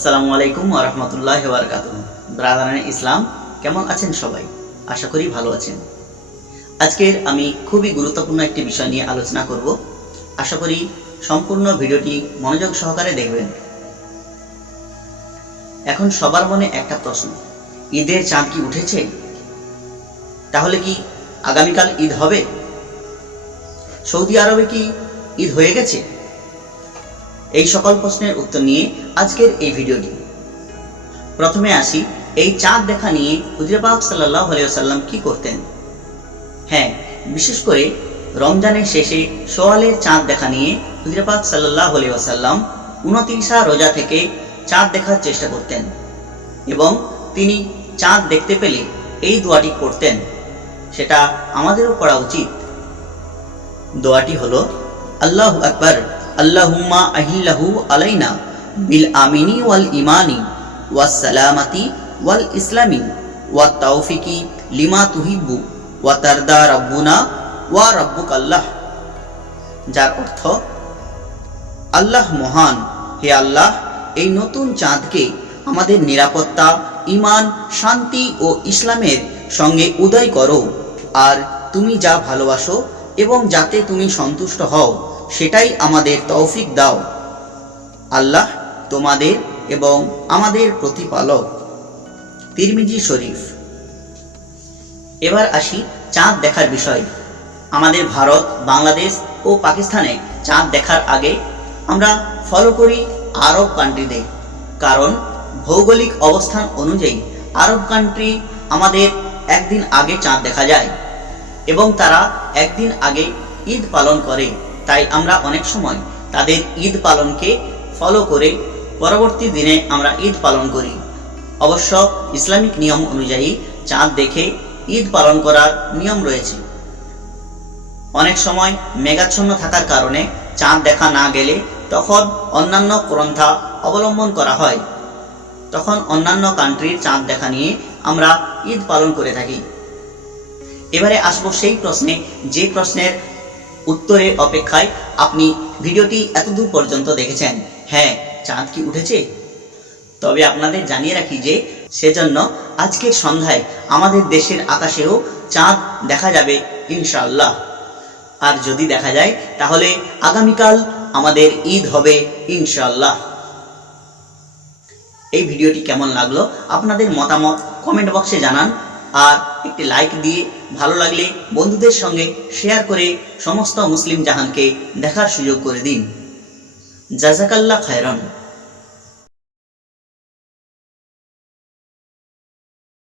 আসসালামু আলাইকুম ওয়া রাহমাতুল্লাহি ওয়া বারাকাতুহু। ব্রাদারান ইসলাম, কেমন আছেন সবাই? আশা করি ভালো আছেন। আজকের আমি খুবই গুরুত্বপূর্ণ একটি বিষয় নিয়ে আলোচনা করব। আশা করি সম্পূর্ণ ভিডিওটি মনোযোগ সহকারে দেখবেন। এখন সবার মনে একটা প্রশ্ন, ঈদের চাঁদ কি উঠেছে? তাহলে কি আগামীকাল ঈদ হবে? সৌদি আরবে কি ঈদ হয়ে গেছে? এই সকল প্রশ্নের উত্তর নিয়ে আজকের এই ভিডিওটি। প্রথমে আসি এই চাঁদ দেখা নিয়ে হুজুর পাক সাল্লাল্লাহু আলাইহি ওয়াসাল্লাম কি করতেন। হ্যাঁ, বিশেষ করে রমজানের শেষে সোয়ালের চাঁদ দেখা নিয়ে হুজুর পাক সাল্লাল্লাহু আলাইহি ওয়াসাল্লাম 29 রোজা থেকে চাঁদ দেখার চেষ্টা করতেন এবং তিনি চাঁদ দেখতে পেলে এই দোয়াটি পড়তেন। সেটা আমাদেরও পড়া উচিত। দোয়াটি হলো, আল্লাহু আকবার, আল্লাহুম্মা আহিল্লাহু আলাইনা বিল আমিনি ওয়াল ইমানি ওয়াস সালামাতি ওয়াল ইসলামি ওয়াত তাওফিকি লিমা তুহিব্বু ওয়া তারদা রাব্বুনা ওয়া রাব্বুকাল্লাহ। যার অর্থ, আল্লাহ মহান, হে আল্লাহ, এই নতুন চাঁদকে আমাদের নিরাপত্তা, ঈমান, শান্তি ও ইসলামের সঙ্গে উদয় করো, আর তুমি যা ভালোবাসো এবং যাতে তুমি সন্তুষ্ট হও সেটাই আমাদের তৌফিক দাও। আল্লাহ তোমাদের এবং আমাদের প্রতিপালক। তিরমিজি শরীফ। এবার আসি চাঁদ দেখার বিষয়। আমাদের ভারত, বাংলাদেশ ও পাকিস্তানে চাঁদ দেখার আগে আমরা ফলো করি আরব কান্ট্রিদের, কারণ ভৌগোলিক অবস্থান অনুযায়ী আরব কান্ট্রি আমাদের একদিন আগে চাঁদ দেখা যায় এবং তারা একদিন আগে ঈদ পালন করে। তাই আমরা অনেক সময় তাদের ঈদ পালনকে ফলো করে পরবর্তী দিনে আমরা ঈদ পালন করি। অবশ্য ইসলামিক নিয়ম অনুযায়ী চাঁদ দেখে ঈদ পালন করার নিয়ম রয়েছে। অনেক সময় মেঘাচ্ছন্ন থাকার কারণে চাঁদ দেখা না গেলে তখন অন্যান্য পন্থা অবলম্বন করা হয়। তখন অন্যান্য কান্ট্রির চাঁদ দেখা নিয়ে আমরা ঈদ পালন করে থাকি। এবারে আসবো সেই প্রশ্নে, যে প্রশ্নের উত্তরের অপেক্ষায় আপনি ভিডিওটি এতদূর পর্যন্ত দেখেছেন। হ্যাঁ, চাঁদ কি উঠেছে? তবে আপনাদের জানিয়ে রাখি যে সেজন্য আজকের সন্ধ্যায় আমাদের দেশের আকাশেও চাঁদ দেখা যাবে ইনশাআল্লাহ। আর যদি দেখা যায় তাহলে আগামীকাল আমাদের ঈদ হবে ইনশাআল্লাহ। এই ভিডিওটি কেমন লাগলো আপনাদের মতামত কমেন্ট বক্সে জানান, আর একটি লাইক দিয়ে ভালো লাগলে বন্ধুদের সঙ্গে শেয়ার করে সমস্ত মুসলিম জাহানকে দেখার সুযোগ করে দিন। জাযাকাল্লাহ খায়রান।